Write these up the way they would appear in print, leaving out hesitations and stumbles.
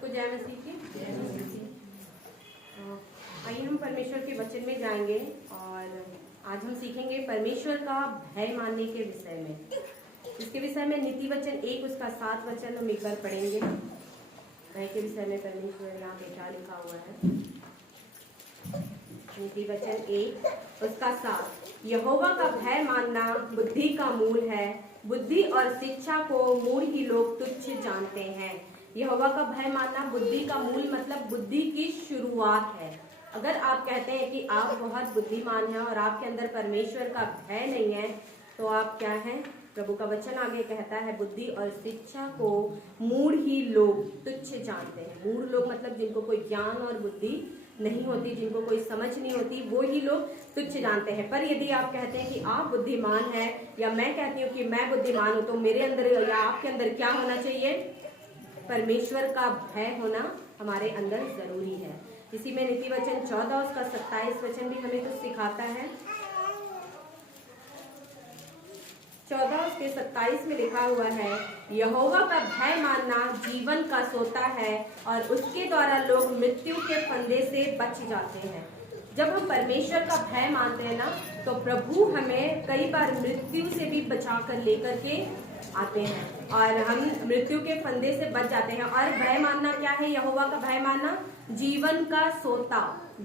सबको जय मसीह की जय मसीह। आइए हम परमेश्वर के वचन में जाएंगे और आज हम सीखेंगे परमेश्वर का भय मानने के विषय में। इसके विषय में नीति वचन 1 उसका 7 वचन हम एक बार पढ़ेंगे। भय के विषय में परमेश्वर यहाँ पे क्या लिखा हुआ है। नीति वचन 1 उसका 7, यहोवा का भय मानना बुद्धि का मूल है, बुद्धि और शिक्षा को मूढ़ ही लोग तुच्छ जानते हैं। यहोवा का भय मानना बुद्धि का मूल मतलब बुद्धि की शुरुआत है। अगर आप कहते हैं कि आप बहुत बुद्धिमान हैं और आपके अंदर परमेश्वर का भय नहीं है तो आप क्या हैं? प्रभु का वचन आगे कहता है बुद्धि और शिक्षा को मूढ़ ही लोग तुच्छ जानते हैं। मूढ़ लोग मतलब जिनको कोई ज्ञान और बुद्धि नहीं होती, जिनको कोई समझ नहीं होती, वो ही लोग तुच्छ जानते हैं। पर यदि आप कहते हैं कि आप बुद्धिमान हैं या मैं कहती हूँ कि मैं बुद्धिमान हूँ, तो मेरे अंदर या आपके अंदर क्या होना चाहिए? परमेश्वर का भय होना हमारे अंदर जरूरी है। इसी में नीति वचन 14 उसका 27 वचन भी हमें कुछ सिखाता है। 14 उसके 27 में लिखा हुआ है, यहोवा का भय मानना जीवन का सोता है और उसके द्वारा लोग मृत्यु के फंदे से बच जाते हैं। जब हम परमेश्वर का भय मानते हैं ना, तो प्रभु हमें कई बार मृत्यु से भी बचा कर लेकर के आते हैं और हम मृत्यु के फंदे से बच जाते हैं। और भय मानना क्या है? यहोवा का भय मानना जीवन का सोता,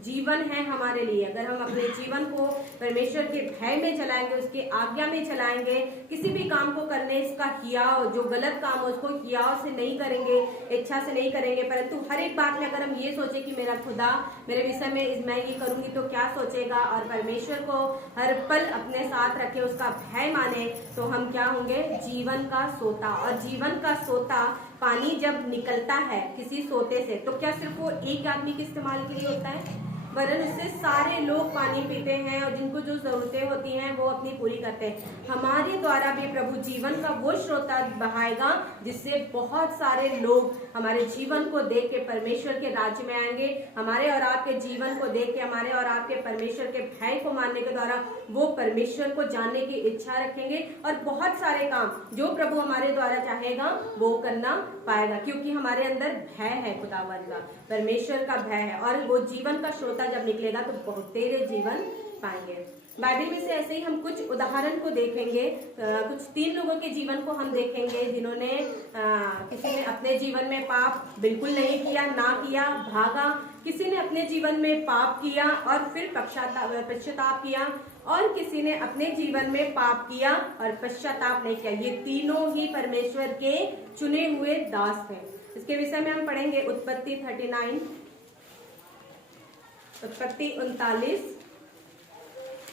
जीवन है हमारे लिए। अगर हम अपने जीवन को परमेश्वर के भय में चलाएंगे, उसके आज्ञा में चलाएंगे, किसी भी काम को करने इसका हियाव, जो गलत काम हो उसको हियाव से नहीं करेंगे, इच्छा से नहीं करेंगे, परंतु हर एक बात में अगर हम ये सोचे कि मेरा खुदा मेरे विषय में मैं ये करूंगी तो क्या सोचेगा, और परमेश्वर को हर पल अपने साथ रखे, उसका भय माने, तो हम क्या होंगे? जीवन का सोता। और जीवन का सोता पानी जब निकलता है किसी सोते से, तो क्या सिर्फ वो एक आदमी के इस्तेमाल के लिए होता है? वरन उससे सारे लोग पानी पीते हैं और जिनको जो जरूरतें होती हैं वो अपनी पूरी करते हैं। हमारे द्वारा भी प्रभु जीवन का वो स्रोता बहाएगा जिससे बहुत सारे लोग हमारे जीवन को देख के परमेश्वर के राज्य में आएंगे। हमारे और आपके जीवन को देख के, हमारे और आपके परमेश्वर के भय को मानने के द्वारा वो परमेश्वर को जानने की इच्छा रखेंगे और बहुत सारे काम जो प्रभु हमारे द्वारा चाहेगा वो करना पाएगा, क्योंकि हमारे अंदर भय है, खुदावन का, परमेश्वर का भय है। और वो जीवन का श्रोता जब निकलेगा तो बहुत तेरे जीवन पाएंगे। बाइबल में से ऐसे ही हम कुछ उदाहरण को देखेंगे। कुछ 3 लोगों के जीवन को हम देखेंगे जिन्होंने किसी ने अपने जीवन में पाप बिल्कुल नहीं किया, ना किया, भागा। किसी ने अपने जीवन में पाप किया और फिर पश्चाताप किया, और किसी ने अपने जीवन में पाप किया और पश्चाताप नहीं किया। ये तीनों ही परमेश्वर के चुने हुए दास हैं। इसके विषय में हम पढ़ेंगे उत्पत्ति 39, उत्पत्ति 39।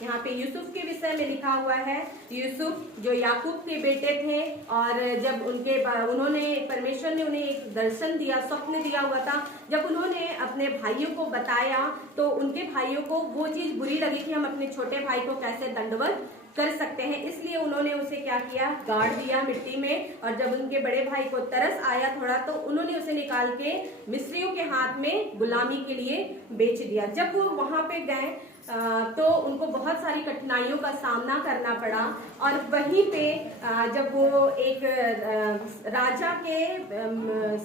यहाँ पे यूसुफ के विषय में लिखा हुआ है। यूसुफ जो याकूब के बेटे थे, और जब उन्होंने परमेश्वर ने उन्हें एक दर्शन दिया, स्वप्न दिया हुआ था, जब उन्होंने अपने भाइयों को बताया तो उनके भाइयों को वो चीज बुरी लगी कि हम अपने छोटे भाई को कैसे दंडवत कर सकते हैं। इसलिए उन्होंने उसे क्या किया? गाड़ दिया मिट्टी में। और जब उनके बड़े भाई को तरस आया थोड़ा, तो उन्होंने उसे निकाल के मिस्रियों के हाथ में गुलामी के लिए बेच दिया। जब वो वहां पे गए तो उनको बहुत सारी कठिनाइयों का सामना करना पड़ा। और वहीं पे जब वो एक राजा के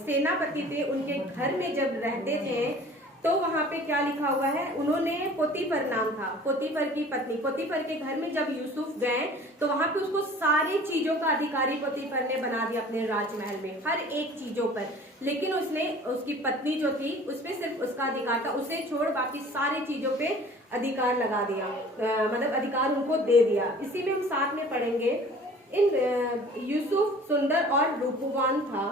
सेनापति थे, उनके घर में जब रहते थे, तो वहां पे क्या लिखा हुआ है? उन्होंने पोतीफर नाम था, पोतीफर की पत्नी, पोतीफर के घर में जब यूसुफ गए तो वहां पे उसको सारी चीजों का अधिकारी पोतीफर ने बना दिया अपने राजमहल में, हर एक चीजों पर। लेकिन उसने उसकी पत्नी जो थी उस पे सिर्फ उसका अधिकार था, उसे छोड़ बाकी सारी चीजों पे अधिकार लगा दिया, मतलब अधिकार उनको दे दिया। इसी में हम साथ में पढ़ेंगे, यूसुफ सुंदर और रूपवान था।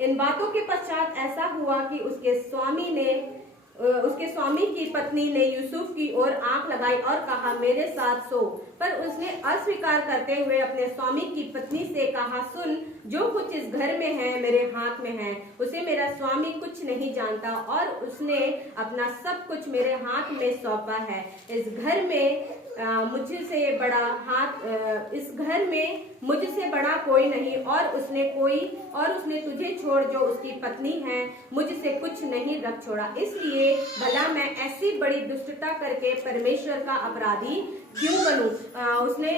इन बातों के पश्चात ऐसा हुआ कि उसके स्वामी की पत्नी ने यूसुफ की ओर आंख लगाई और कहा, मेरे साथ सो। पर उसने अस्वीकार करते हुए अपने स्वामी की पत्नी से कहा, सुन, जो कुछ इस घर में है मेरे हाथ में है, उसे मेरा स्वामी कुछ नहीं जानता और उसने अपना सब कुछ मेरे हाथ में सौंपा है। इस घर में मुझसे बड़ा कोई नहीं, और उसने तुझे छोड़ जो उसकी पत्नी है मुझसे कुछ नहीं रख छोड़ा। इसलिए भला मैं ऐसी बड़ी दुष्टता करके परमेश्वर का अपराधी क्यों बनूं? उसने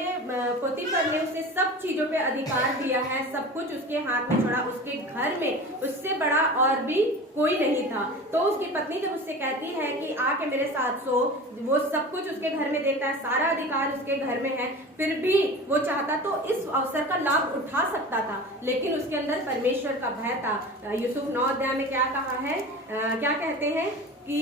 पोतीफर ने उसे सब चीजों पे अधिकार दिया है, सब कुछ उसके हाथ में छोड़ा। उसके घर में उससे बड़ा और भी कोई नहीं था। तो उसकी पत्नी जब उससे कहती है कि आके मेरे साथ सो, वो सब कुछ उसके घर में देखता है, सारा अधिकार उसके घर में है, फिर भी वो चाहता तो इस अवसर का लाभ उठा सकता था, लेकिन उसके अंदर परमेश्वर का भय था। यूसुफ 9 अध्याय में क्या कहा है, क्या कहते हैं कि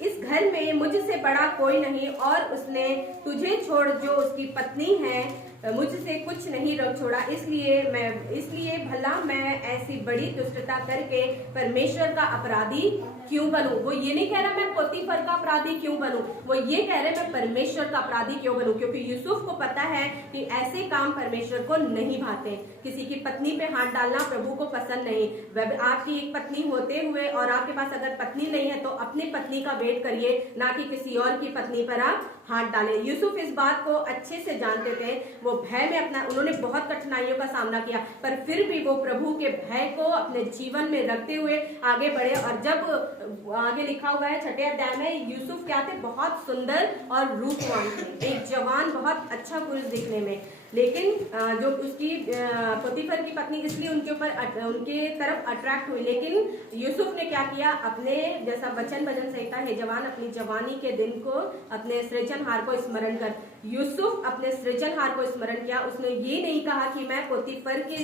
इस घर में मुझसे बड़ा कोई नहीं, और उसने तुझे छोड़ जो उसकी पत्नी है मुझसे कुछ नहीं रख छोड़ा, इसलिए भला मैं ऐसी बड़ी दुष्टता करके परमेश्वर का अपराधी क्यों बनूं? वो ये नहीं कह रहा मैं पोतीफर का अपराधी क्यों बनूं, वो ये कह रहे मैं परमेश्वर का अपराधी क्यों बनूं, क्योंकि यूसुफ को पता है कि ऐसे काम परमेश्वर को नहीं भाते। किसी की पत्नी पे हाथ डालना प्रभु को पसंद नहीं। आपकी एक पत्नी होते हुए और आपके पास अगर पत्नी नहीं है तो अपनी पत्नी का वेट करिए, ना कि किसी और की पत्नी पर आप हाथ डाले। यूसुफ इस बात को अच्छे से जानते थे। वो भय में उन्होंने बहुत कठिनाइयों का सामना किया, पर फिर भी वो प्रभु के भय को अपने जीवन में रखते हुए आगे बढ़े। और जब आगे लिखा हुआ है 6 अध्याय में, यूसुफ क्या थे, बहुत सुंदर और रूपवान थे, एक जवान, बहुत अच्छा पुरुष दिखने में। लेकिन जो उसकी पोतीफर की पत्नी इसलिए उनके तरफ अट्रैक्ट हुई, लेकिन यूसुफ ने क्या किया, अपने जैसा वचन भजन संहिता है जवान, अपनी जवानी के दिन को अपने सृजनहार को स्मरण कर। यूसुफ अपने सृजनहार को स्मरण किया। उसने ये नहीं कहा कि मैं पोतीफर की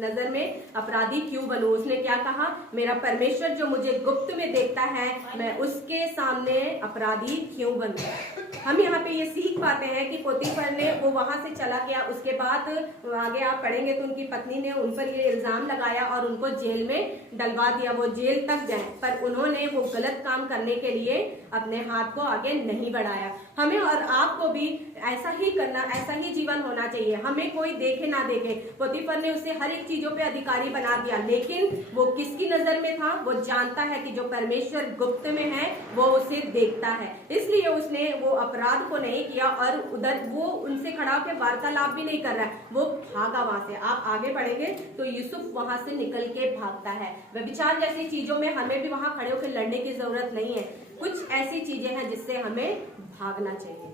नजर में अपराधी क्यों बनूं, उसने क्या कहा, मेरा परमेश्वर जो मुझे गुप्त में देखता है, मैं उसके सामने अपराधी क्यों बनूं। हम यहाँ पे ये सीख पाते हैं कि पोतीफर ने वो वहां से चला गया, उसके बाद आगे आप पढ़ेंगे तो उनकी पत्नी ने उन पर ये इल्जाम लगाया और उनको जेल में डलवा दिया, वो जेल तक गए, पर उन्होंने वो गलत काम करने के लिए अपने हाथ को आगे नहीं बढ़ाया। हमें और आपको भी ऐसा ही करना, ऐसा ही जीवन होना चाहिए। हमें कोई देखे ना देखे। पोतीफर ने उसे हर एक चीजों पे अधिकारी बना दिया, लेकिन वो किसकी नजर में था, वो जानता है कि जो परमेश्वर गुप्त में है वो उसे देखता है, इसलिए उसने वो अपराध को नहीं किया और उधर वो उनसे खड़ा होकर वार्तालाप भी नहीं कर रहा है, वो भागा वहां से। आप आगे बढ़ेंगे तो यूसुफ वहां से निकल के भागता है। व्यभिचार जैसी चीजों में हमें भी वहां खड़े होकर लड़ने की जरूरत नहीं है। कुछ ऐसी चीजें हैं जिससे हमें भागना चाहिए।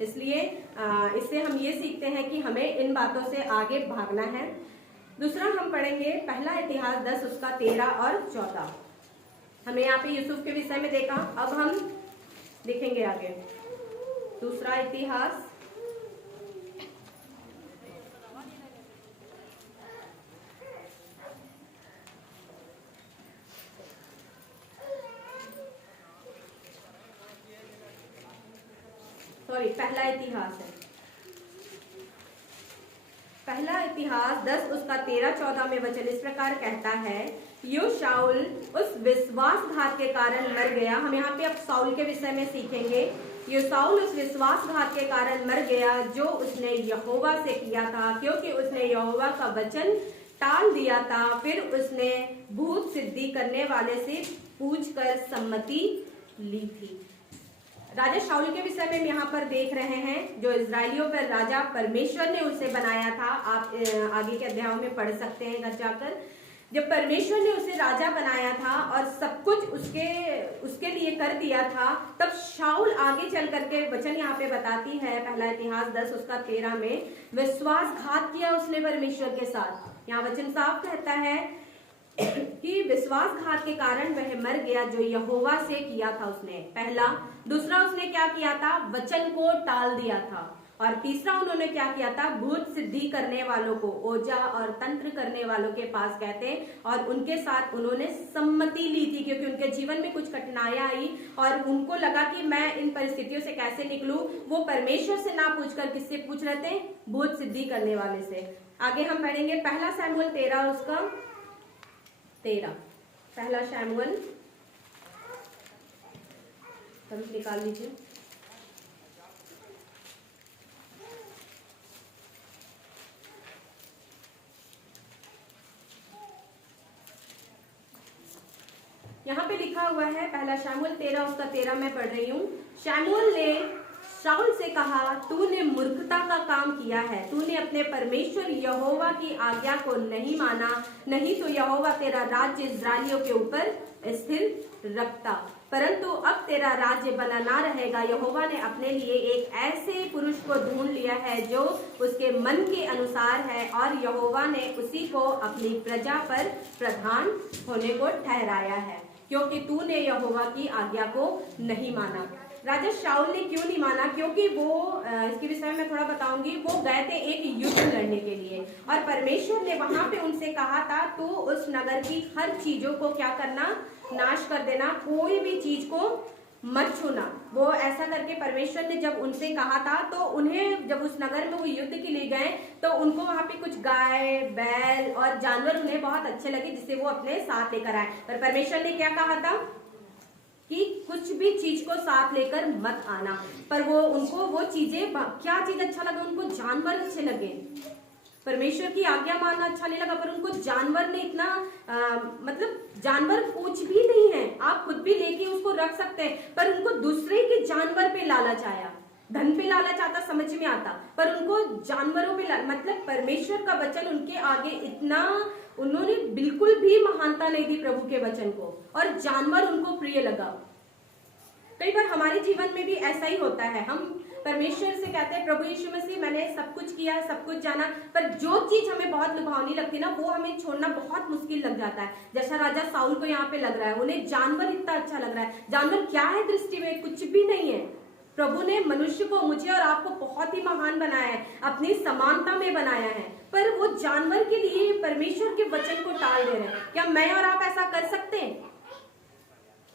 इसलिए इससे हम ये सीखते हैं कि हमें इन बातों से आगे भागना है। दूसरा हम पढ़ेंगे पहला इतिहास 10 उसका 13 और 14। हमें यहाँ पे यूसुफ के विषय में देखा, अब हम देखेंगे आगे दूसरा इतिहास पहला इतिहास है। पहला इतिहास 10 उसका 13-14 में वचन इस प्रकार कहता है, यो शाऊल उस विश्वासघात के कारण मर गया। हम यहाँ पे अब शाऊल के विषय में सीखेंगे। यो शाऊल उस विश्वासघात के कारण मर गया जो उसने यहोवा से किया था, क्योंकि उसने यहोवा का वचन टाल दिया था। फिर उसने भूत सिद्धि करने वाले से पूछकर सम्मति ली थी। राजा शाऊल के विषय में हम यहाँ पर देख रहे हैं, जो इजराइलियों पर राजा परमेश्वर ने उसे बनाया था। आप आगे के अध्यायों में पढ़ सकते हैं घर जाकर। जब परमेश्वर ने उसे राजा बनाया था और सब कुछ उसके लिए कर दिया था, तब शाऊल आगे चल करके वचन यहाँ पे बताती है, पहला इतिहास 10 उसका 13 में, विश्वासघात किया उसने परमेश्वर के साथ। यहाँ वचन साफ कहता है कि विश्वासघात के कारण वह मर गया जो यहोवा से किया था उसने, पहला। दूसरा, उसने क्या किया था, वचन को टाल दिया था। और तीसरा, उन्होंने क्या किया था, भूत सिद्धि करने वालों को, ओजा और तंत्र करने वालों के पास गए थे और उनके साथ उन्होंने सम्मति ली थी, क्योंकि उनके जीवन में कुछ कठिनाइयां आई और उनको लगा कि मैं इन परिस्थितियों से कैसे निकलूं। वो परमेश्वर से ना पूछकर किससे पूछ रहे थे, भूत सिद्धि करने वाले से। आगे हम पढ़ेंगे पहला शमूएल 13 और उसका 13। पहला शमूएल निकाल लीजिए। यहाँ पे लिखा हुआ है पहला शमूएल 13 उसका 13 मैं पढ़ रही हूँ। शमूएल ने शाऊल से कहा, तूने मूर्खता का काम किया है, तूने अपने परमेश्वर यहोवा की आज्ञा को नहीं माना, नहीं तो यहोवा तेरा राज्य इस्राएलियों के ऊपर स्थिर रखता। परंतु अब तेरा राज्य बना ना रहेगा। यहोवा ने अपने लिए एक ऐसे पुरुष को ढूंढ लिया है जो उसके मन के अनुसार है, और यहोवा ने उसी को अपनी प्रजा पर प्रधान होने को ठहराया है, क्योंकि तूने यहोवा की आज्ञा को नहीं माना। राजा शाऊल ने क्यों नहीं माना? क्योंकि वो इसके विषय में थोड़ा बताऊंगी। वो गए थे एक युद्ध लड़ने के लिए, और परमेश्वर ने वहां पे उनसे कहा था, तू उस नगर की हर चीजों को क्या करना, नाश कर देना, कोई भी चीज को मत छूना। वो ऐसा करके परमेश्वर ने जब उनसे कहा था, तो उन्हें जब उस नगर में वो युद्ध के लिए गए, तो उनको वहां पे कुछ गाय, बैल और जानवर उन्हें बहुत अच्छे लगे, जिसे वो अपने साथ लेकर आए। पर परमेश्वर ने क्या कहा था कि कुछ भी चीज को साथ लेकर मत आना। पर वो उनको वो चीजें, क्या चीज अच्छा लगा उनको? जानवर अच्छे लगे। परमेश्वर की आज्ञा मानना अच्छा नहीं लगा, पर उनको जानवर ने इतना मतलब जानवर कुछ भी नहीं है, आप खुद भी लेके उसको रख सकते हैं, पर उनको दूसरे के जानवर पे लालच आया। धन पे लालच आता, समझ में आता, पर उनको जानवरों पे मतलब परमेश्वर का वचन उनके आगे इतना, उन्होंने बिल्कुल भी महानता नहीं दी प्रभु के वचन को, और जानवर उनको प्रिय लगा। कई बार हमारे जीवन में भी ऐसा ही होता है। हम परमेश्वर से कहते हैं, प्रभु यीशु मसीह मैंने सब कुछ किया, सब कुछ जाना, पर जो चीज हमें बहुत लुभावनी लगती ना, वो हमें छोड़ना बहुत मुश्किल लग जाता है। जैसा राजा साउल को यहाँ पे लग रहा है, उन्हें जानवर इतना अच्छा लग रहा है। जानवर क्या है दृष्टि में? कुछ भी नहीं है। प्रभु ने मनुष्य को, मुझे और आपको बहुत ही महान बनाया है, अपनी समानता में बनाया है, पर वो जानवर के लिए परमेश्वर के वचन को टाल दे रहे हैं। क्या मैं और आप ऐसा कर सकते हैं?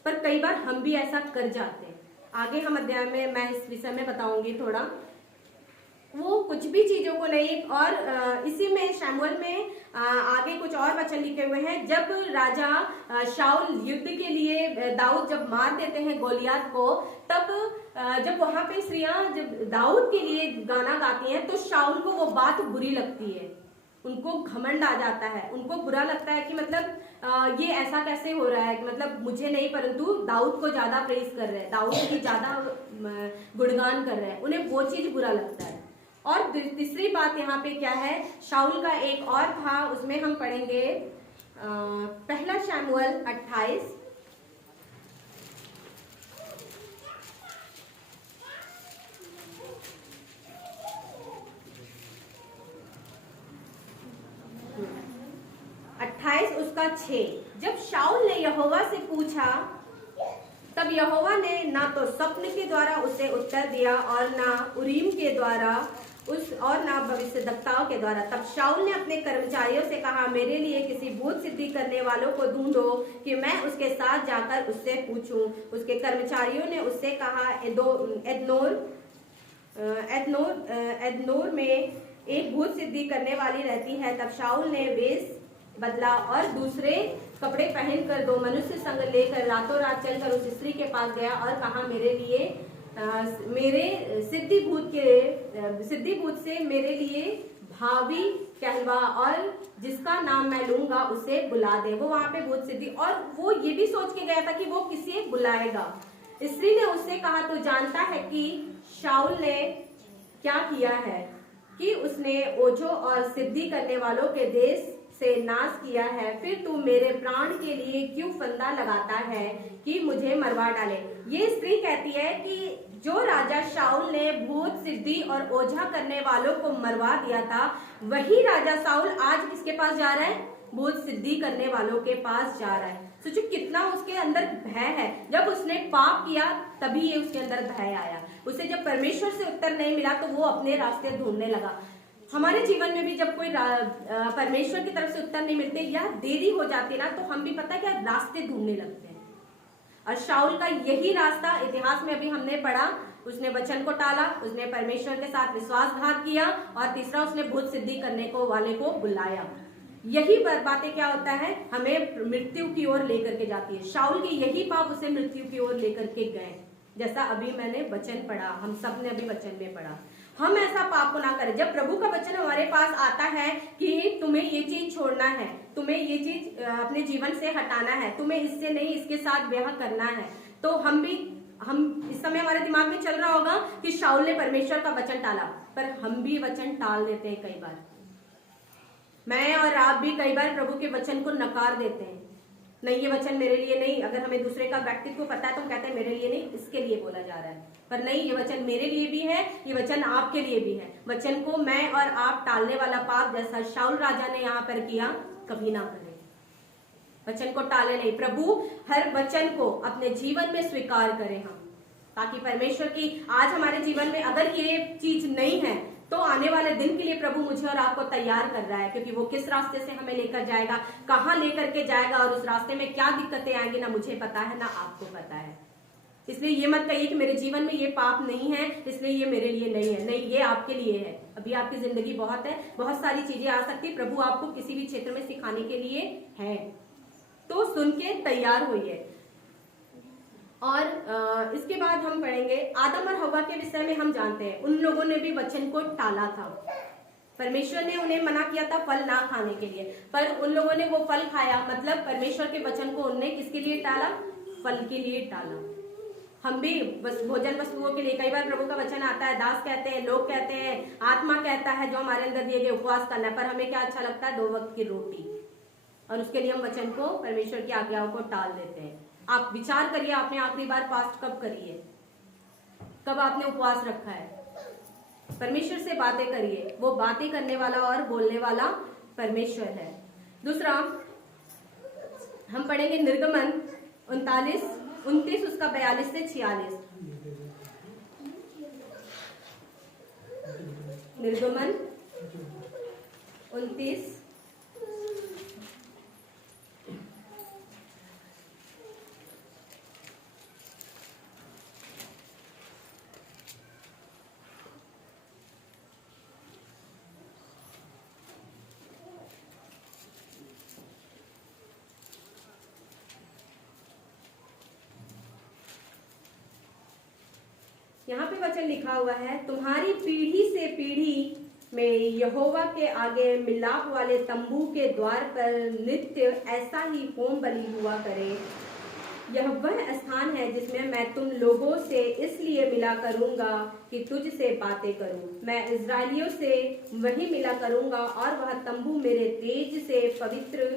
पर कई बार हम भी ऐसा कर जाते हैं। आगे हम अध्याय में मैं इस विषय में बताऊंगी थोड़ा। वो कुछ भी चीजों को नहीं, और इसी में शमूएल में आगे कुछ और वचन लिखे हुए हैं। जब राजा शाऊल युद्ध के लिए दाऊद जब मार देते हैं गोलियत को, तब जब वहां पे स्त्रियां जब दाऊद के लिए गाना गाती हैं, तो शाऊल को वो बात बुरी लगती है, उनको घमंड आ जाता है, उनको बुरा लगता है कि मतलब ये ऐसा कैसे हो रहा है, मतलब मुझे नहीं परंतु दाऊद को ज्यादा प्रेस कर रहे हैं, दाऊद की ज्यादा गुणगान कर रहे हैं, उन्हें वो चीज बुरा लगता है। और तीसरी बात यहाँ पे क्या है, शाऊल का एक और था, उसमें हम पढ़ेंगे पहला शमूएल 28 उसका 6। जब शाऊल ने यहोवा से पूछा, तब यहोवा ने ना तो स्वप्न के द्वारा उसे उत्तर दिया, और ना उरीम के द्वारा और ना भविष्यद्वक्ताओं के द्वारा। तब शाऊल ने अपने कर्मचारियों से कहा, मेरे लिए किसी भूत सिद्धि करने वालों को ढूंढो कि मैं उसके साथ जाकर उससे पूछूं। उसके कर्मचारियों ने उससे कहा, एदनोर में एक भूत सिद्धि करने वाली रहती है। तब शाऊल ने वेश बदला और दूसरे कपड़े पहनकर 2 मनुष्य संग लेकर रातों रात चलकर उस स्त्री के पास गया और कहा, मेरे सिद्धि भूत से मेरे लिए भावी कहलवा, और जिसका नाम मैं लूंगा उसे बुला दे। वो वहां पे भूत सिद्धि, और वो ये भी सोच के गया था कि वो किसे बुलाएगा। स्त्री ने उससे कहा, तो जानता है कि शाऊल ने क्या किया है, कि उसने ओझों और सिद्धि करने वालों के देश से नाश किया है। फिर तू मेरे प्राण के लिए क्यों फंदा लगाता है कि मुझे मरवा डाले। ये स्त्री कहती है कि जो राजा शाऊल ने भूत सिद्धि और ओझा करने वालों को मरवा दिया था, वही राजा शाऊल आज किसके पास जा रहा है? भूत सिद्धि करने वालों के पास जा रहा है। सोचो कितना उसके अंदर भय है। जब उसने पाप किया तभी ये उसके अंदर भय आया। उसे जब परमेश्वर से उत्तर नहीं मिला तो वो अपने रास्ते ढूंढने लगा। हमारे जीवन में भी जब कोई परमेश्वर की तरफ से उत्तर नहीं मिलते या देरी हो जाती है ना, तो हम भी पता क्या रास्ते ढूंढने लगते हैं। और शाऊल का यही रास्ता इतिहास में अभी हमने पढ़ा, उसने वचन को टाला, उसने परमेश्वर के साथ विश्वासघात किया, और तीसरा उसने भूत सिद्धि करने को वाले को बुलाया। यही बातें क्या होता है, हमें मृत्यु की ओर लेकर के जाती है। शाऊल के यही पाप उसे मृत्यु की ओर लेकर के गए, जैसा अभी मैंने वचन पढ़ा, हम सब ने अभी वचन में पढ़ा। हम ऐसा पाप को ना करें। जब प्रभु का वचन हमारे पास आता है कि तुम्हें ये चीज छोड़ना है, तुम्हें ये चीज अपने जीवन से हटाना है, तुम्हें इससे नहीं इसके साथ ब्याह करना है, तो हम इस समय हमारे दिमाग में चल रहा होगा कि शाऊल ने परमेश्वर का वचन टाला, पर हम भी वचन टाल देते हैं कई बार। मैं और आप भी कई बार प्रभु के वचन को नकार देते हैं। नहीं, ये वचन मेरे लिए नहीं। अगर हमें दूसरे का व्यक्तित्व पता है तो हम कहते हैं मेरे लिए नहीं, इसके लिए बोला जा रहा है। पर नहीं, ये वचन मेरे लिए भी है, ये वचन आपके लिए भी है। वचन को मैं और आप टालने वाला पाप जैसा शाऊल राजा ने यहाँ पर किया, कभी ना करें। वचन को टाले नहीं। प्रभु हर वचन को अपने जीवन में स्वीकार करें हम, ताकि परमेश्वर की आज हमारे जीवन में अगर ये चीज नहीं है तो आने वाले दिन के लिए प्रभु मुझे और आपको तैयार कर रहा है, क्योंकि वो किस रास्ते से हमें लेकर जाएगा, कहाँ लेकर के जाएगा और उस रास्ते में क्या दिक्कतें आएंगी, ना मुझे पता है ना आपको पता है। इसलिए ये मत कहिए कि मेरे जीवन में ये पाप नहीं है इसलिए ये मेरे लिए नहीं है। नहीं, ये आपके लिए है। अभी आपकी जिंदगी बहुत है, बहुत सारी चीजें आ सकती है। प्रभु आपको किसी भी क्षेत्र में सिखाने के लिए है, तो सुन के तैयार होइए। और इसके बाद हम पढ़ेंगे आदम और हव्वा के विषय में। हम जानते हैं उन लोगों ने भी वचन को टाला था। परमेश्वर ने उन्हें मना किया था फल ना खाने के लिए, पर उन लोगों ने वो फल खाया। मतलब परमेश्वर के वचन को उन्होंने किसके लिए टाला? फल के लिए टाला। हम भी बस भोजन वस्तुओं के लिए, कई बार प्रभु का वचन आता है, दास कहते हैं, लोग कहते हैं, आत्मा कहता है जो हमारे अंदर दिए गए उपवास करना है, पर हमें क्या अच्छा लगता है? 2 वक्त की रोटी। और उसके लिए हम वचन को, परमेश्वर की आज्ञाओं को टाल देते हैं। आप विचार करिए, आपने आखिरी बार फास्ट कब करी है? कब आपने उपवास रखा है? परमेश्वर से बातें करिए। वो बातें करने वाला और बोलने वाला परमेश्वर है। दूसरा हम पढ़ेंगे निर्गमन 29 उसका 42 से 46। निर्गमन 29 यहाँ पे वचन लिखा हुआ है, तुम्हारी पीढ़ी से पीढ़ी में यहोवा के आगे मिलाप वाले तंबू के द्वार पर नित्य ऐसा ही होम बलि हुआ करे। यह वह स्थान है जिसमें मैं तुम लोगों से इसलिए मिला करूंगा कि तुझसे बातें करूं। मैं इस्राएलियों से वही मिला करूंगा और वह तंबू मेरे तेज से पवित्र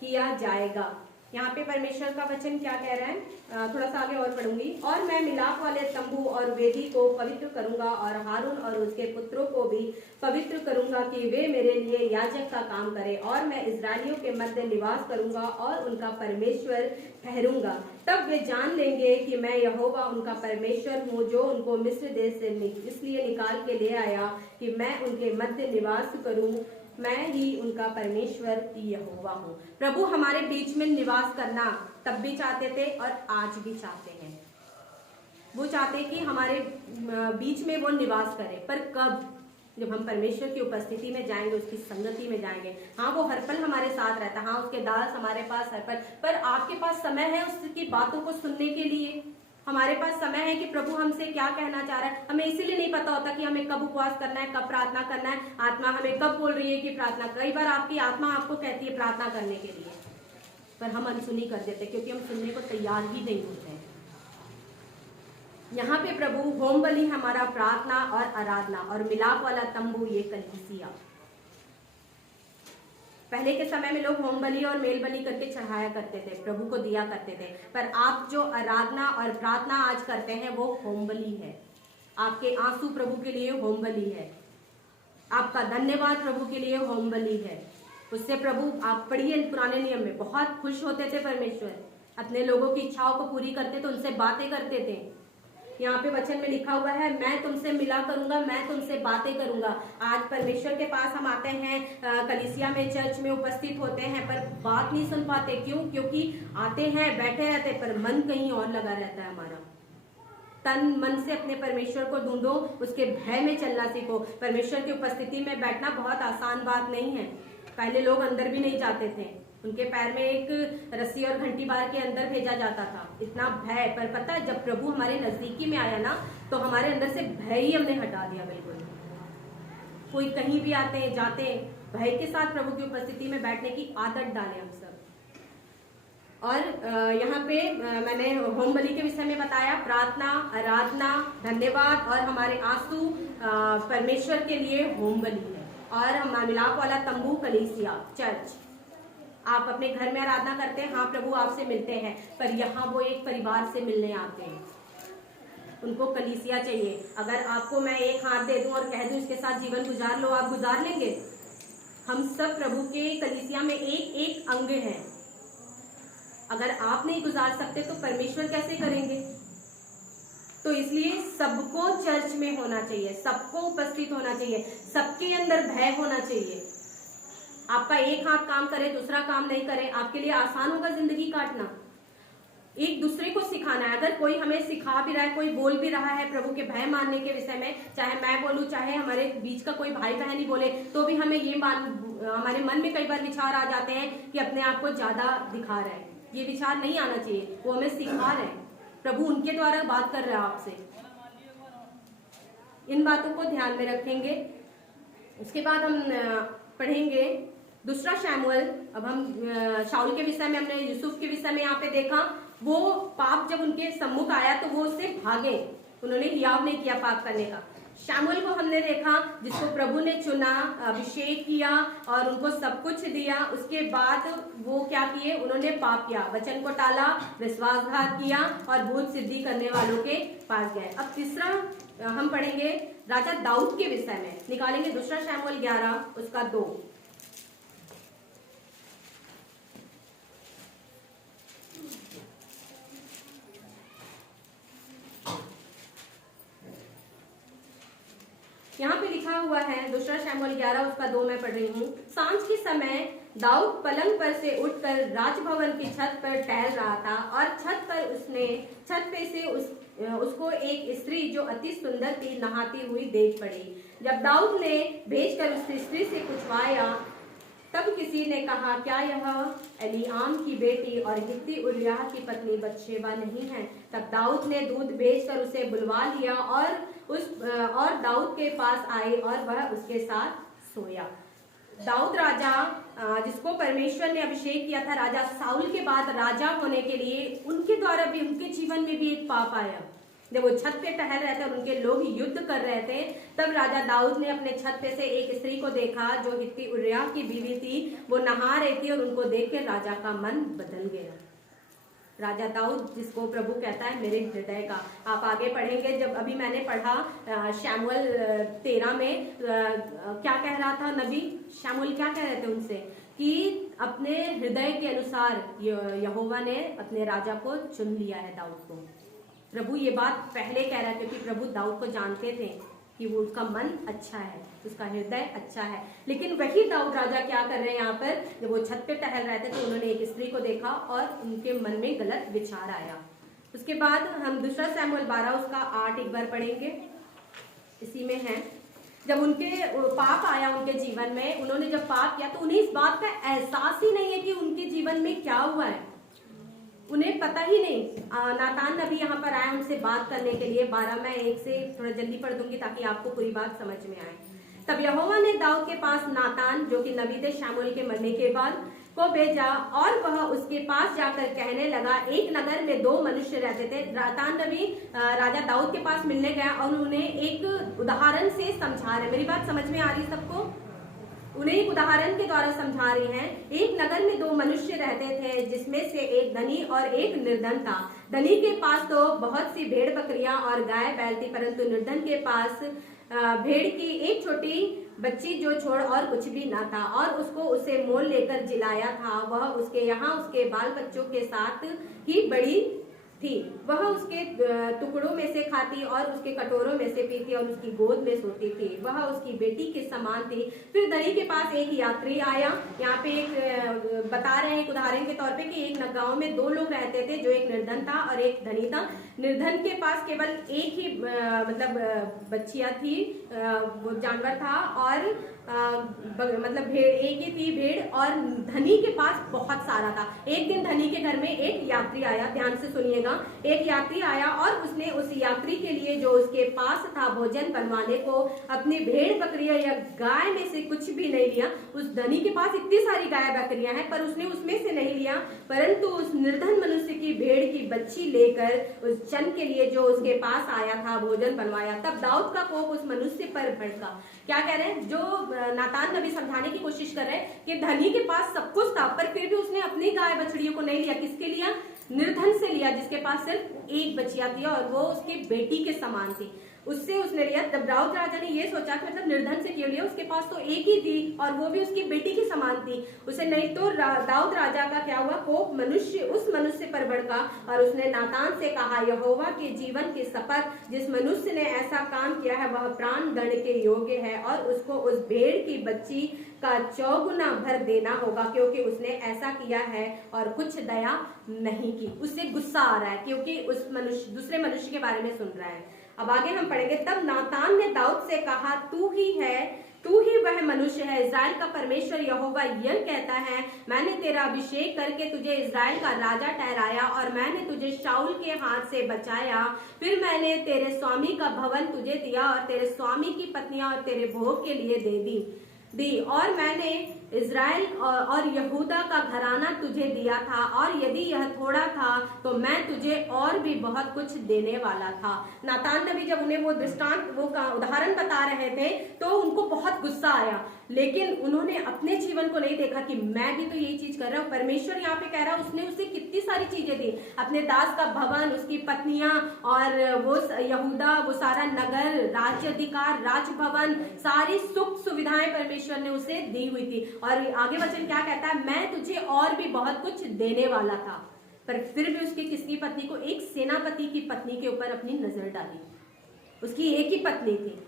किया जाएगा। यहाँ पे परमेश्वर का वचन क्या कह रहा है? थोड़ा सा आगे और पढ़ूंगी। और मैं मिलाप वाले तंबू और वेदी को पवित्र करूंगा और हारून और उसके पुत्रों को भी पवित्र करूंगा कि वे मेरे लिए याजक का काम करें। और मैं इस्राएलियों के मध्य निवास करूंगा और उनका परमेश्वर ठहरूंगा। तब वे जान लेंगे कि मैं यहोवा उनका परमेश्वर हूँ, जो उनको मिस्र देश से इसलिए निकाल के ले आया कि मैं उनके मध्य निवास करूं। मैं ही उनका परमेश्वर यहोवा हूँ। प्रभु हमारे बीच में निवास करना तब भी चाहते थे और आज भी चाहते हैं। वो चाहते कि हमारे बीच में वो निवास करे, पर कब? जब हम परमेश्वर की उपस्थिति में जाएंगे, उसकी संगति में जाएंगे। हाँ, वो हर पल हमारे साथ रहता है, हाँ उसके दास हमारे पास हर पल, पर आपके पास समय है उसकी बातों को सुनने के लिए? हमारे पास समय है कि प्रभु हमसे क्या कहना चाह रहा है? हमें इसीलिए नहीं पता होता कि हमें कब उपवास करना है, कब प्रार्थना करना है, आत्मा हमें कब बोल रही है कि प्रार्थना। कई बार आपकी आत्मा आपको कहती है प्रार्थना करने के लिए, पर हम अनसुनी कर देते क्योंकि हम सुनने को तैयार ही नहीं होते हैं। यहाँ पे प्रभु होम बलि हमारा प्रार्थना और आराधना, और मिलाप वाला तंबू ये कलीसिया। पहले के समय में लोग होम बलि और मेल बलि करके चढ़ाया करते थे, प्रभु को दिया करते थे, पर आप जो आराधना और प्रार्थना आज करते हैं वो होम बलि है। आपके आंसू प्रभु के लिए होम बलि है, आपका धन्यवाद प्रभु के लिए होम बलि है। उससे प्रभु, आप पढ़िए पुराने नियम में, बहुत खुश होते थे परमेश्वर, अपने लोगों की इच्छाओं को पूरी करते थे, उनसे बातें करते थे। यहाँ पे वचन में लिखा हुआ है, मैं तुमसे मिला करूंगा, मैं तुमसे बातें करूंगा। आज परमेश्वर के पास हम आते हैं, कलीसिया में, चर्च में उपस्थित होते हैं, पर बात नहीं सुन पाते। क्यों? क्योंकि आते हैं, बैठे रहते, पर मन कहीं और लगा रहता है हमारा। तन मन से अपने परमेश्वर को ढूंढो, उसके भय में चलना सीखो। परमेश्वर की उपस्थिति में बैठना बहुत आसान बात नहीं है। पहले लोग अंदर भी नहीं जाते थे, उनके पैर में एक रस्सी और घंटी बार के अंदर भेजा जाता था, इतना भय। पर पता है, जब प्रभु हमारे नजदीकी में आया ना, तो हमारे अंदर से भय ही हमने हटा दिया बिल्कुल। कोई कहीं भी आते हैं, जाते हैं, भय के साथ प्रभु की उपस्थिति में बैठने की आदत डालें हम सब। और यहाँ पे मैंने होम बलि के विषय में बताया, प्रार्थना, आराधना, धन्यवाद और हमारे आंसू परमेश्वर के लिए होम बलि है। और हमारा मिलाप वाला तंबू, कलीसिया, चर्च। आप अपने घर में आराधना करते हैं, हाँ प्रभु आपसे मिलते हैं, पर यहाँ वो एक परिवार से मिलने आते हैं, उनको कलीसिया चाहिए। अगर आपको मैं एक हाथ दे दूं और कह दूं इसके साथ जीवन गुजार लो, आप गुजार लेंगे? हम सब प्रभु के कलीसिया में एक एक अंग हैं। अगर आप नहीं गुजार सकते तो परमेश्वर कैसे करेंगे? तो इसलिए सबको चर्च में होना चाहिए, सबको उपस्थित होना चाहिए, सबके अंदर भय होना चाहिए। आपका एक हाथ काम करे, दूसरा काम नहीं करे, आपके लिए आसान होगा जिंदगी काटना। एक दूसरे को सिखाना है। अगर कोई हमें सिखा भी रहा है, कोई बोल भी रहा है प्रभु के भय मानने के विषय में, चाहे मैं बोलूं, चाहे हमारे बीच का कोई भाई बहन ही बोले, तो भी हमें ये हमारे मन में कई बार विचार आ जाते हैं कि अपने आप को ज्यादा दिखा रहे हैं। ये विचार नहीं आना चाहिए, वो हमें सिखा रहे हैं, प्रभु उनके द्वारा बात कर रहा है आपसे। इन बातों को ध्यान में रखेंगे। उसके बाद हम पढ़ेंगे दूसरा शमूएल। अब हम शाऊल के विषय में, हमने यूसुफ के विषय में यहाँ पे देखा। वो पाप जब उनके सम्मुख आया तो वो उससे भागे, उन्होंने हियाव नहीं किया पाप करने का। शमूएल को हमने देखा जिसको प्रभु ने चुना, अभिषेक किया और उनको सब कुछ दिया। उसके बाद वो क्या किए? उन्होंने पाप किया, वचन को टाला, विश्वासघात किया और भूत सिद्धि करने वालों के पास गए। अब तीसरा हम पढ़ेंगे राजा दाऊद के विषय में, निकालेंगे दूसरा शमूएल 11 उसका 2। यहाँ पे लिखा हुआ है दूसरा शमूएल 11 उसका 2 मैं पढ़ रही हूँ। सांझ के समय दाऊद पलंग पर से उठकर राजभवन की छत पर टहल रहा था और छत पे से उसको एक स्त्री जो अति सुंदर थी नहाती हुई देख पड़ी। जब दाऊद ने भेजकर उस स्त्री से पूछवाया तब किसी ने कहा, क्या यह एलीआम की बेटी और हित्ती उरिय्याह की पत्नी बतशेबा नहीं है? तब दाऊद ने दूत भेजकर उसे बुलवा लिया और दाऊद के पास आई और वह उसके साथ सोया। दाऊद राजा, जिसको परमेश्वर ने अभिषेक किया था राजा साउल के बाद राजा होने के लिए, उनके द्वारा भी, उनके जीवन में भी एक पाप आया। जब वो छत पे टहल रहे थे और उनके लोग युद्ध कर रहे थे, तब राजा दाऊद ने अपने छत पे से एक स्त्री को देखा जो हित्ती उरिय्याह की बीवी थी। वो नहा रही थी और उनको देख के राजा का मन बदल गया। राजा दाऊद, जिसको प्रभु कहता है मेरे हृदय का। आप आगे पढ़ेंगे, जब अभी मैंने पढ़ा शमूएल 13 में क्या कह रहा था नबी? शमूएल क्या कह रहे थे उनसे कि अपने हृदय के अनुसार यहोवा ने अपने राजा को चुन लिया है, दाऊद को। प्रभु ये बात पहले कह रहा था क्योंकि प्रभु दाऊद को जानते थे कि वो उसका मन अच्छा है, उसका हृदय अच्छा है। लेकिन वही दाऊद राजा क्या कर रहे हैं यहाँ पर? जब वो छत पे टहल रहे थे तो उन्होंने एक स्त्री को देखा और उनके मन में गलत विचार आया। उसके बाद हम दूसरा शमूएल 12 उसका 8 एक बार पढ़ेंगे, इसी में है। जब उनके पाप आया उनके जीवन में, उन्होंने जब पाप किया तो उन्हें इस बात का एहसास ही नहीं है कि उनके जीवन में क्या हुआ है, उन्हें पता ही नहीं। नातान नबी यहाँ पर आया उनसे बात करने के लिए। 12 मैं 1 से थोड़ा जल्दी पढ़ दूंगी ताकि आपको पूरी बात समझ में आए। तब यहोवा ने दाऊद के पास नातान, जो कि नबी थे शमूएल के मरने के बाद, को भेजा और वह उसके पास जाकर कहने लगा, एक नगर में 2 मनुष्य रहते थे। नातान नबी राजा दाऊद के पास मिलने गया और उन्हें एक उदाहरण से समझा रहे। मेरी बात समझ में आ रही सबको? उन्हें एक उदाहरण के द्वारा समझा रही हैं। एक नगर में 2 मनुष्य रहते थे, जिसमें से एक धनी और एक निर्धन था। धनी के पास तो बहुत सी भेड़ बकरियां और गाय बैल थी, परंतु निर्धन के पास भेड़ की एक छोटी बच्ची जो छोड़ और कुछ भी ना था, और उसको उसे मोल लेकर जिलाया था। वह उसके यहाँ उसके बाल बच्चों के साथ ही बड़ी थी। वह उसके टुकड़ों में से खाती और उसके कटोरों में से पीती और उसकी गोद में सोती थी। वह उसकी बेटी के समान थी। फिर धनी के पास एक यात्री आया। यहाँ पे एक बता रहे हैं एक उदाहरण के तौर पे कि एक गांव में 2 लोग रहते थे, जो एक निर्धन था और एक धनी था। निर्धन के पास केवल एक ही बच्चियां थी, वो जानवर था, और मतलब भेड़ एक ही थी भेड़, और धनी के पास बहुत सारा था। एक दिन धनी के घर में एक यात्री आया, ध्यान से सुनिएगा। सुनिएगा। एक यात्री आया और उसने उस यात्री के लिए जो उसके पास था भोजन बनवाने को अपनी भेड़ बकरियां या गाय में से कुछ भी नहीं लिया। उस धनी के पास इतनी सारी गाय बकरियां हैं पर उसने उसमें से नहीं लिया, परंतु उस निर्धन मनुष्य की भेड़ की बच्ची लेकर उस जन के लिए जो उसके पास आया था भोजन बनवाया। तब दाऊद का कोप उस मनुष्य पर भड़का। क्या कह रहे हैं, जो नातान नबी समझाने की कोशिश कर रहे हैं कि धनी के पास सब कुछ था पर फिर भी उसने अपनी गाय बछड़ियों को नहीं लिया। किसके लिया? निर्धन से लिया, जिसके पास सिर्फ एक बच्चियां थी और वो उसकी बेटी के समान थी, उससे उसने लिया। तब दाऊद राजा ने ये सोचा कि मतलब निर्धन से क्यों लिया, उसके पास तो एक ही थी और वो भी उसकी बेटी के समान थी, उसे नहीं। तो दाऊद राजा का क्या हुआ, कोप उस मनुष्य पर भड़का और उसने नातान से कहा, यहोवा के जीवन की शपथ, जिस मनुष्य ने ऐसा काम किया है वह प्राण दंड के योग्य है और उसको उस भेड़ की बच्ची का 4 गुना भर देना होगा, क्योंकि उसने ऐसा किया है और कुछ दया नहीं की। उससे गुस्सा आ रहा है क्योंकि उस मनुष्य दूसरे मनुष्य के बारे में सुन रहा है। अब आगे हम पढ़ेंगे। तब नातान ने दाऊद से कहा, तू ही वह मनुष्य है। इस्राएल का परमेश्वर यहोवा यह कहता है, मैंने तेरा अभिषेक करके तुझे इस्राएल का राजा ठहराया और मैंने तुझे शाऊल के हाथ से बचाया। फिर मैंने तेरे स्वामी का भवन तुझे दिया और तेरे स्वामी की पत्नियां और तेरे भोग के लिए दे दी और मैंने इज़राइल और यहूदा का घराना तुझे दिया था, और यदि यह थोड़ा था तो मैं तुझे और भी बहुत कुछ देने वाला था। नातान नबी जब उन्हें वो दृष्टांत वो का उदाहरण बता रहे थे तो उनको बहुत गुस्सा आया, लेकिन उन्होंने अपने जीवन को नहीं देखा कि मैं भी तो यही चीज कर रहा हूँ। परमेश्वर यहाँ पे कह रहा है उसने उसे कितनी सारी चीजें दी, अपने दास का भवन, उसकी पत्नियां और वो यहूदा, वो सारा नगर, राज्य अधिकार, राजभवन, सारी सुख सुविधाएं परमेश्वर ने उसे दी हुई थी। और आगे वचन क्या कहता है, मैं तुझे और भी बहुत कुछ देने वाला था। पर फिर भी उसकी किसकी पत्नी को, एक सेनापति की पत्नी के ऊपर अपनी नजर डाली। उसकी एक ही पत्नी थी,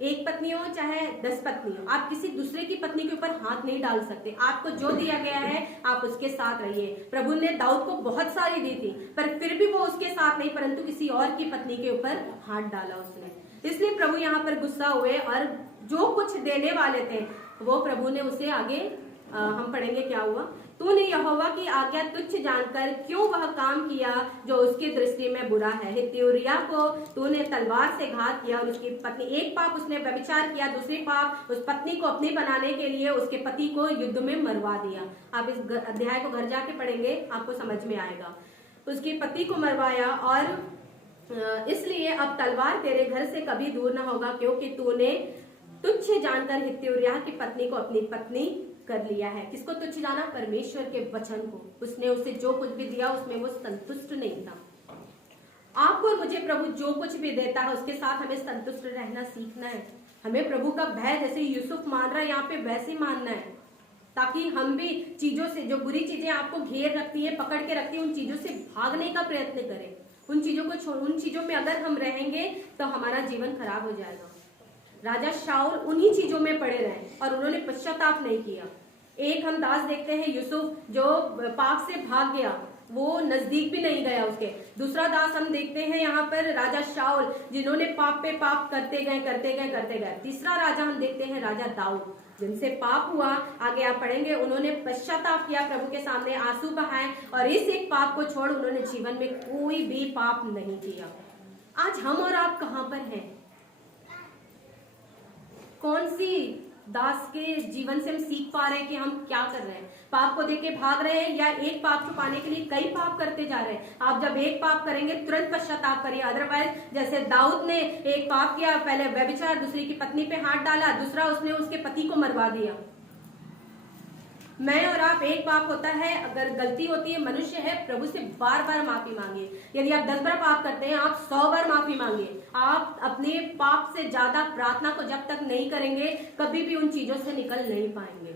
एक पत्नी हो चाहे 10 पत्नी हो, आप किसी दूसरे की पत्नी के ऊपर हाथ नहीं डाल सकते। आपको जो दिया गया है आप उसके साथ रहिए। प्रभु ने दाऊद को बहुत सारी दी थी पर फिर भी वो उसके साथ नहीं, परंतु किसी और की पत्नी के ऊपर हाथ डाला उसने। इसलिए प्रभु यहाँ पर गुस्सा हुए और जो कुछ देने वाले थे वो प्रभु ने उसे आगे हम पढ़ेंगे क्या हुआ। तूने यहोवा की आज्ञा तुच्छ जानकर क्यों वह काम किया जो उसकी दृष्टि में बुरा है। हित्ती उरिय्याह को तूने तलवार से घात किया और उसकी पत्नी, एक पाप उसने व्यभिचार किया, दूसरी पाप उस पत्नी को अपनी बनाने के लिए उसके पति को युद्ध में मरवा दिया। आप इस अध्याय को घर जाके पढ़ेंगे, आपको समझ में आएगा। उसके पति को मरवाया और इसलिए अब तलवार तेरे घर से कभी दूर ना होगा, क्योंकि तूने तुच्छ जानकर हित्ती उरिय्याह की पत्नी को अपनी पत्नी कर लिया है। किसको तुच्छ जाना? परमेश्वर के वचन को। उसने उसे जो कुछ भी दिया उसमें वो संतुष्ट नहीं था। आपको और मुझे प्रभु जो कुछ भी देता है उसके साथ हमें संतुष्ट रहना सीखना है। हमें प्रभु का भय, जैसे यूसुफ मान रहा है यहाँ पे, वैसे ही मानना है, ताकि हम भी चीजों से, जो बुरी चीजें आपको घेर रखती है, पकड़ के रखती है, उन चीजों से भागने का प्रयत्न करें। उन चीजों को उन चीजों में अगर हम रहेंगे तो हमारा जीवन खराब हो जाएगा। राजा शाऊल उन्हीं चीजों में पड़े रहे और उन्होंने पश्चाताप नहीं किया। एक हम दास देखते हैं यूसुफ, जो पाप से भाग गया, वो नजदीक भी नहीं गया उसके। दूसरा दास हम देखते हैं यहाँ पर राजा शाऊल, जिन्होंने पाप पे पाप करते गए। तीसरा राजा हम देखते हैं राजा दाऊद, जिनसे पाप हुआ, आगे आप पढ़ेंगे, उन्होंने पश्चाताप किया, प्रभु के सामने आंसू बहाए और इस एक पाप को छोड़ उन्होंने जीवन में कोई भी पाप नहीं किया। आज हम और आप कहाँ पर हैं? कौन सी दास के जीवन से हम सीख पा रहे हैं कि हम क्या कर रहे हैं? पाप को देके भाग रहे हैं या एक पाप छुपाने के लिए कई पाप करते जा रहे हैं? आप जब एक पाप करेंगे तुरंत पश्चाताप करिए, अदरवाइज जैसे दाऊद ने एक पाप किया, पहले व्यभिचार, दूसरी की पत्नी पे हाथ डाला, दूसरा उसने उसके पति को मरवा दिया। मैं और आप, एक पाप होता है, अगर गलती होती है, मनुष्य है, प्रभु से बार बार माफी मांगिए। यदि आप 10 बार पाप करते हैं, आप 100 बार माफी मांगिए। आप अपने पाप से ज्यादा प्रार्थना को जब तक नहीं करेंगे कभी भी उन चीजों से निकल नहीं पाएंगे।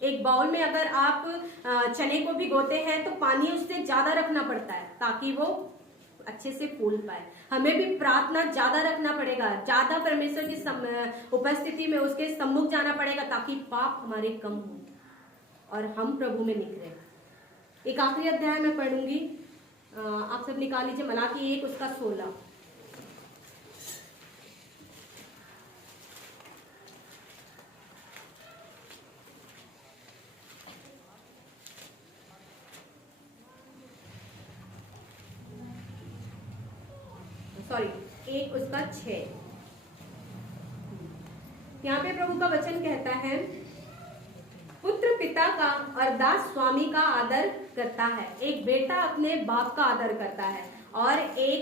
एक बाउल में अगर आप चने को भिगोते हैं तो पानी उससे ज्यादा रखना पड़ता है ताकि वो अच्छे से फूल पाए। हमें भी प्रार्थना ज्यादा रखना पड़ेगा, ज्यादा परमेश्वर की उपस्थिति में उसके सम्मुख जाना पड़ेगा ताकि पाप हमारे कम हो और हम प्रभु में निखरे। एक आखिरी अध्याय में पढ़ूंगी, आप सब निकाल लीजिए, मलाकी 1 उसका 16। सॉरी 1 उसका 6। यहाँ पे प्रभु का वचन कहता है, पुत्र पिता का और दास स्वामी का आदर करता है। एक बेटा अपने बाप का आदर करता है, और एक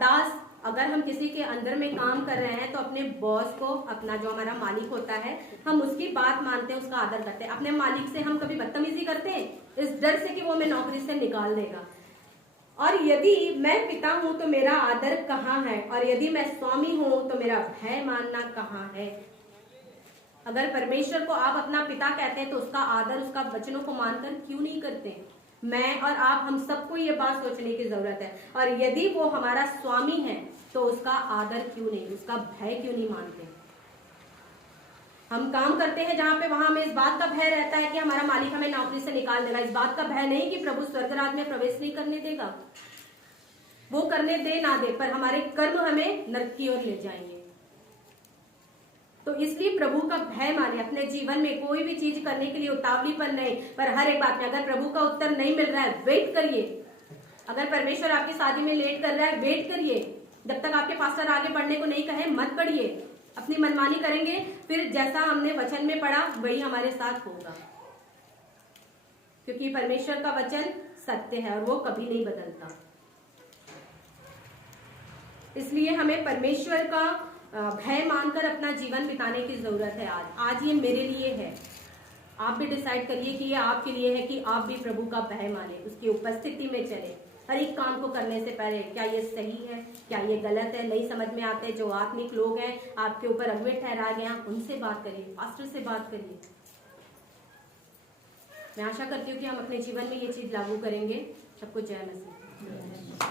दास, अगर हम किसी के अंदर में काम कर रहे हैं तो अपने बॉस को, अपना जो हमारा मालिक होता है, हम उसकी बात मानते हैं, उसका आदर करते हैं। अपने मालिक से हम कभी बदतमीजी करते हैं इस डर से कि वो हमें नौकरी से निकाल देगा। और यदि मैं पिता हूं तो मेरा आदर कहाँ है, और यदि मैं स्वामी हूं तो मेरा भय मानना कहाँ है। अगर परमेश्वर को आप अपना पिता कहते हैं तो उसका आदर, उसका वचनों को मानकर क्यों नहीं करते? मैं और आप, हम सबको ये बात सोचने की जरूरत है। और यदि वो हमारा स्वामी है तो उसका आदर क्यों नहीं, उसका भय क्यों नहीं मानते? हम काम करते हैं जहां पे, वहां हमें इस बात का भय रहता है कि हमारा मालिक हमें नौकरी से निकाल देगा। इस बात का भय नहीं कि प्रभु स्वर्ग राज्य में प्रवेश नहीं करने देगा। वो करने दे ना दे, पर हमारे कर्म हमें नरक की ओर ले जाएंगे। तो इसलिए प्रभु का भय माने। अपने जीवन में कोई भी चीज करने के लिए उतावलीपन नहीं, पर हर एक बात में अगर प्रभु का उत्तर नहीं मिल रहा है, वेट करिए। अगर परमेश्वर आपकी शादी में लेट कर रहा है, वेट करिए। जब तक आपके पास्टर आगे बढ़ने को नहीं कहे, मत पढ़िए। अपनी मनमानी करेंगे, फिर जैसा हमने वचन में पढ़ा वही हमारे साथ होगा, क्योंकि परमेश्वर का वचन सत्य है और वो कभी नहीं बदलता। इसलिए हमें परमेश्वर का भय मानकर अपना जीवन बिताने की जरूरत है। आज ये मेरे लिए है। आप भी डिसाइड करिए कि ये आपके लिए है, कि आप भी प्रभु का भय माने, उसकी उपस्थिति में चले। हर एक काम को करने से पहले क्या ये सही है, क्या ये गलत है, नहीं समझ में आते, जो आत्मिक लोग हैं आपके ऊपर अगुवे ठहरा गया, उनसे बात करिए, पास्टर से बात करिए। मैं आशा करती हूँ कि हम अपने जीवन में ये चीज लागू करेंगे। सबको जय मसीह।